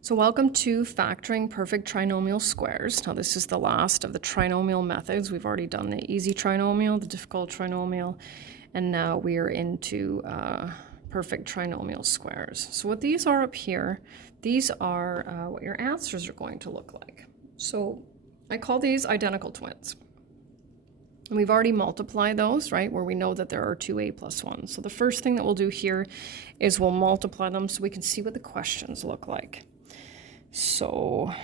So welcome to factoring perfect trinomial squares. Now this is the last of the trinomial methods. We've already done the easy trinomial, the difficult trinomial, and now we are into perfect trinomial squares. So what these are up here, these are what your answers are going to look like. So I call these identical twins. And we've already multiplied those, right, where we know that there are 2a plus 1. So the first thing that we'll do here is we'll multiply them so we can see what the questions look like. So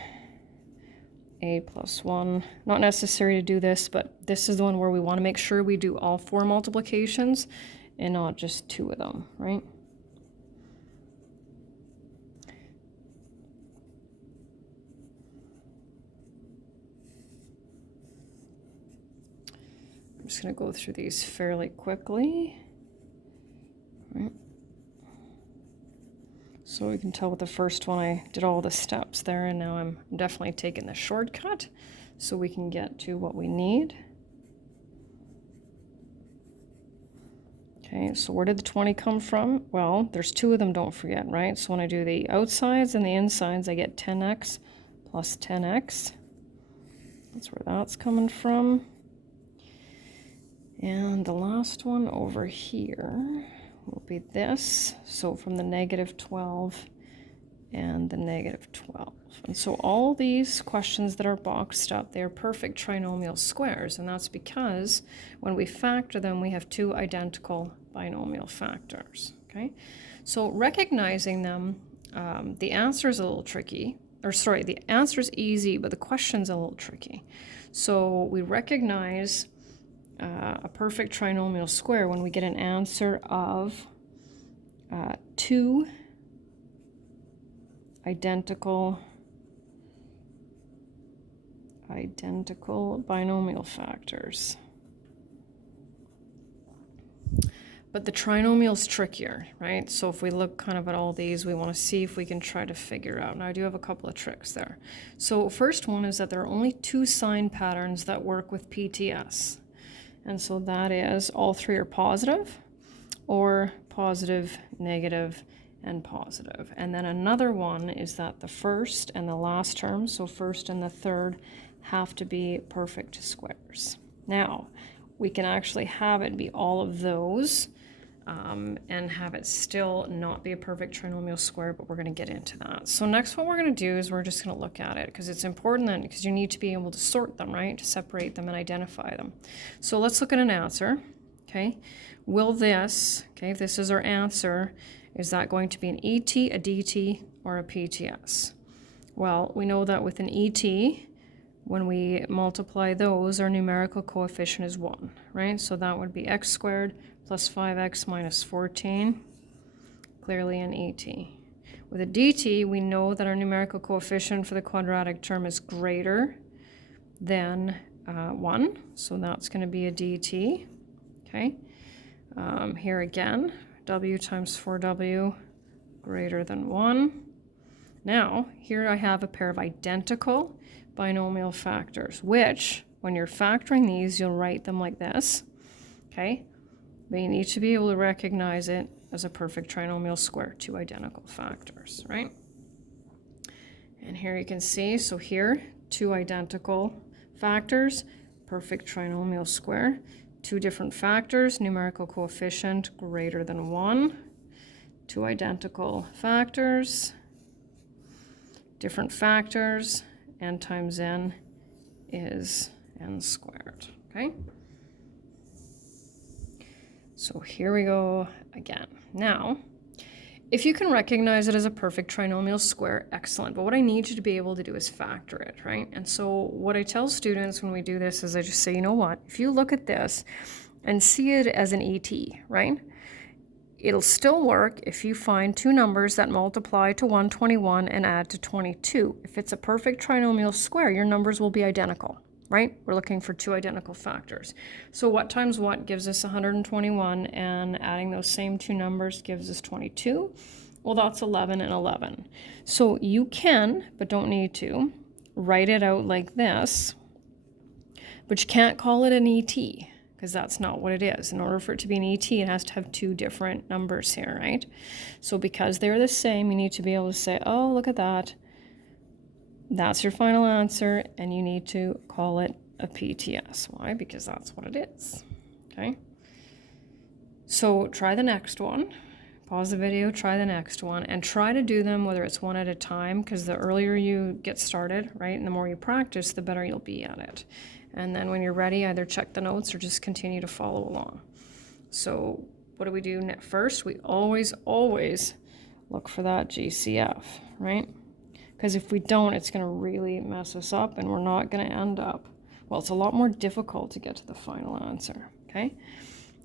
a plus 1, not necessary to do this, but this is the one where we want to make sure we do all 4 multiplications and not just 2 of them, right? I'm just going to go through these fairly quickly. Right. So we can tell with the first one I did all the steps there, and now I'm definitely taking the shortcut so we can get to what we need. Okay, so where did the 20 come from? Well, there's 2 of them, don't forget, right? So when I do the outsides and the insides, I get 10x plus 10x. That's where that's coming from. And the last one over here will be this. So from the negative 12 and the negative 12. And so all these questions that are boxed up, they're perfect trinomial squares. And that's because when we factor them, we have 2 identical binomial factors. Okay, so recognizing them, the answer is a little tricky. Or sorry, the answer is easy, but the question's a little tricky. So we recognize a perfect trinomial square when we get an answer of 2 identical binomial factors. But the trinomial's trickier, right? So if we look kind of at all these, we want to see if we can try to figure out. Now I do have a couple of tricks there. So first one is that there are only 2 sign patterns that work with PTS. And so that is all 3 are positive, or positive, negative, and positive. And then another one is that the first and the last term, so first and the third, have to be perfect squares. Now, we can actually have it be all of those and have it still not be a perfect trinomial square, but we're going to get into that. So next what we're going to do is we're just going to look at it because it's important then because you need to be able to sort them, right, to separate them and identify them. So let's look at an answer. Okay, will this, okay, if this is our answer, is that going to be an ET, a DT, or a PTS? Well, we know that with an ET, when we multiply those, our numerical coefficient is 1, right? So that would be x squared plus 5x minus 14, clearly an ET. With a DT, we know that our numerical coefficient for the quadratic term is greater than 1, so that's going to be a DT, okay? Here again, w times 4w greater than 1. Now, here I have a pair of identical binomial factors, which, when you're factoring these, you'll write them like this, okay? But you need to be able to recognize it as a perfect trinomial square, 2 identical factors, right? And here you can see, so here, 2 identical factors, perfect trinomial square, 2 different factors, numerical coefficient greater than 1, 2 identical factors, different factors, n times n is n squared, okay? So here we go again. Now, if you can recognize it as a perfect trinomial square, excellent. But what I need you to be able to do is factor it, right? And so what I tell students when we do this is I just say, you know what? If you look at this and see it as an ET, right? It'll still work if you find 2 numbers that multiply to 121 and add to 22. If it's a perfect trinomial square, your numbers will be identical, right? We're looking for 2 identical factors. So what times what gives us 121, and adding those same 2 numbers gives us 22? Well, that's 11 and 11. So you can, but don't need to, write it out like this, but you can't call it an ET, because that's not what it is. In order for it to be an ET, it has to have 2 different numbers here, right? So because they're the same, you need to be able to say, oh, look at that. That's your final answer, and you need to call it a PTS. Why? Because that's what it is. Okay? So try the next one. Pause the video, try the next one, and try to do them whether it's one at a time, because the earlier you get started, right, and the more you practice, the better you'll be at it. And then when you're ready, either check the notes or just continue to follow along. So what do we do first? We always look for that GCF, right? Because if we don't, it's going to really mess us up, and we're not going to end up, well, it's a lot more difficult to get to the final answer, okay?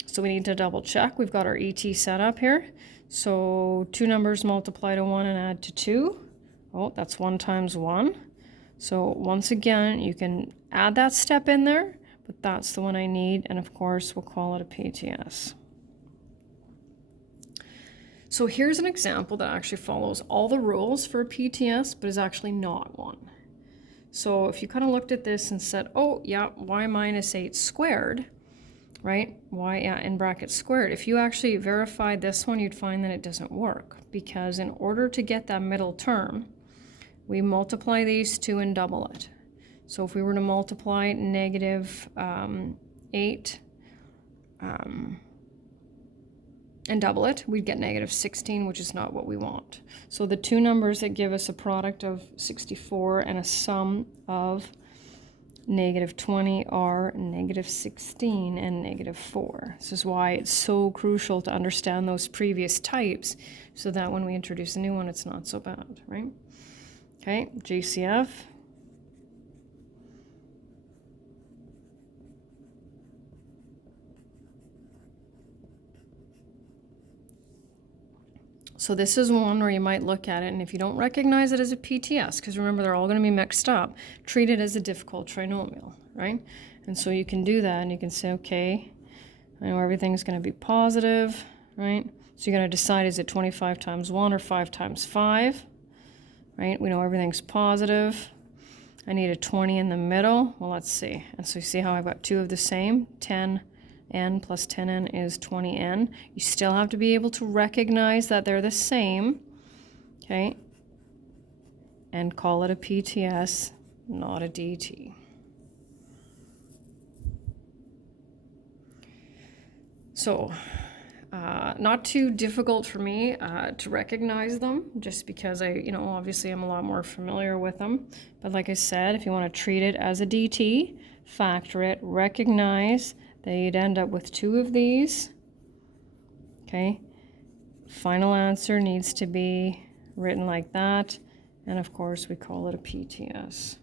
So we need to double check. We've got our ET set up here. So 2 numbers multiply to 1 and add to 2. Oh, that's 1 times 1. So once again, you can add that step in there, but that's the one I need. And of course, we'll call it a PTS. So here's an example that actually follows all the rules for a PTS, but is actually not one. So if you kind of looked at this and said, oh, yeah, y minus 8 squared, right? Y in brackets squared. If you actually verified this one, you'd find that it doesn't work, because in order to get that middle term, we multiply these two and double it. So if we were to multiply negative 8 and double it, we'd get negative 16, which is not what we want. So the two numbers that give us a product of 64 and a sum of negative 20 are negative 16 and negative 4. This is why it's so crucial to understand those previous types, so that when we introduce a new one, it's not so bad, right? Okay, GCF. So this is one where you might look at it, and if you don't recognize it as a PTS, because remember they're all going to be mixed up, treat it as a difficult trinomial, right? And so you can do that, and you can say, okay, I know everything's going to be positive, right? So you're going to decide, is it 25 times 1 or 5 times 5, right? We know everything's positive. I need a 20 in the middle. Well, let's see. And so you see how I've got two of the same, 10n plus 10n is 20n. You still have to be able to recognize that they're the same, okay? And call it a PTS, not a DT. So, not too difficult for me to recognize them, just because obviously I'm a lot more familiar with them. But like I said, if you want to treat it as a DT, factor it, recognize that you'd end up with two of these, okay? Final answer needs to be written like that, and of course we call it a PTS.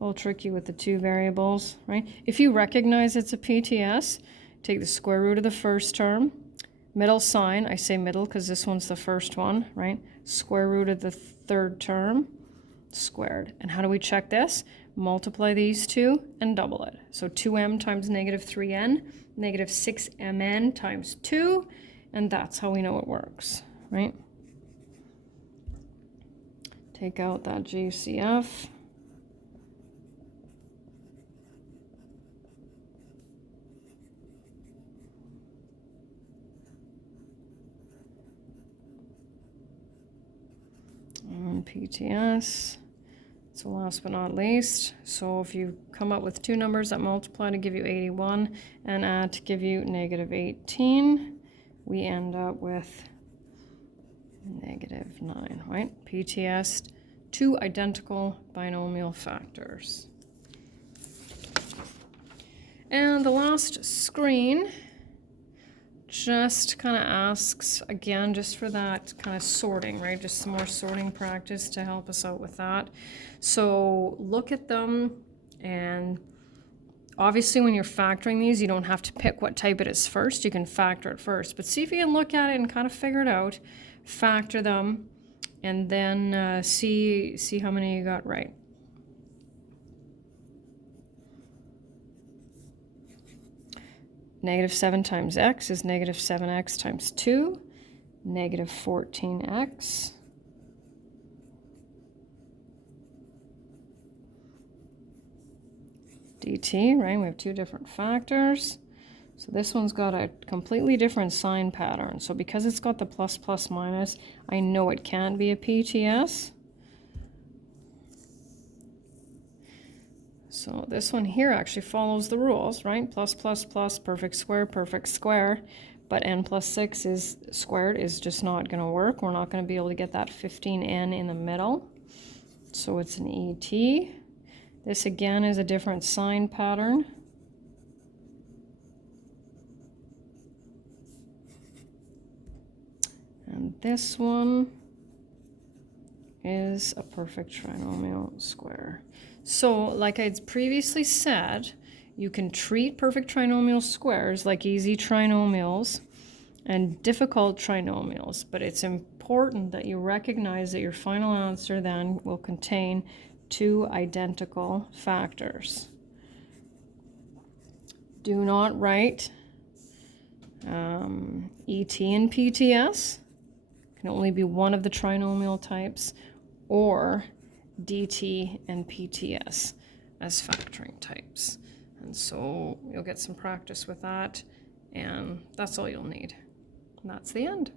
A little tricky with the two variables, right? If you recognize it's a PTS, take the square root of the first term, middle sign, I say middle because this one's the first one, right? Square root of the third term, squared. And how do we check this? Multiply these two and double it. So 2m times negative 3n, negative 6mn times 2, and that's how we know it works, right? Take out that GCF. And PTS. So last but not least, so if you come up with two numbers that multiply to give you 81 and add to give you negative 18, we end up with negative 9, right? PTS, two identical binomial factors. And the last screen just kind of asks, again, just for that kind of sorting, right? Just some more sorting practice to help us out with that. So look at them, and obviously when you're factoring these, you don't have to pick what type it is first. You can factor it first, but see if you can look at it and kind of figure it out, factor them, and then see how many you got right. Negative 7 times x is negative 7x times 2, negative 14x. dt, right? We have two different factors. So this one's got a completely different sign pattern. So because it's got the plus, plus, minus, I know it can't be a PTS. So this one here actually follows the rules, right? Plus, plus, plus, perfect square. But n plus 6 is squared is just not going to work. We're not going to be able to get that 15n in the middle. So it's an ET. This again is a different sign pattern. And this one is a perfect trinomial square. So like I previously said, you can treat perfect trinomial squares like easy trinomials and difficult trinomials, but it's important that you recognize that your final answer then will contain two identical factors. Do not write ET and PTS. Can only be one of the trinomial types, or DT and PTS as factoring types. And so you'll get some practice with that, and that's all you'll need. And that's the end.